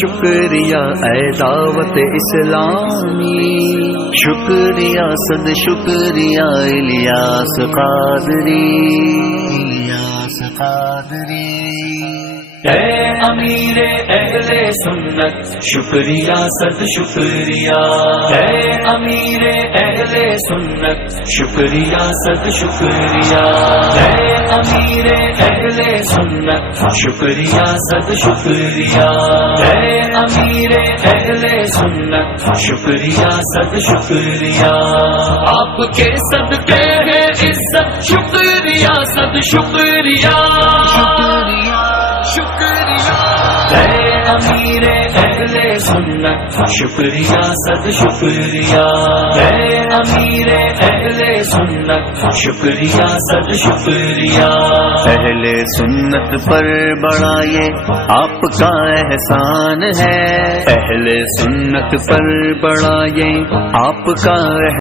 شکریہ اے دعوت اسلامی، شکریہ صد شکریہ الیاس قادری، الیاس قادری۔ اے امیر اہل سنت شکریہ صد شکریہ، اے امیر اہل سنت شکریہ صد شکریہ، اے امیر اہل سنت شکریہ صد شکریہ، اے امیر اہل سنت شکریہ صد شکریہ۔ آپ کے صدقے ہے عزت، شکریہ صد شکریہ، شکریہ اے امیر اہل سنت شکریہ صد شکریہ، اے امیر اہل سنت شکریہ صد شکریہ۔ اہل سنت پر بڑا یہ آپ کا احسان ہے، اہل سنت پر بڑا یہ آپ کا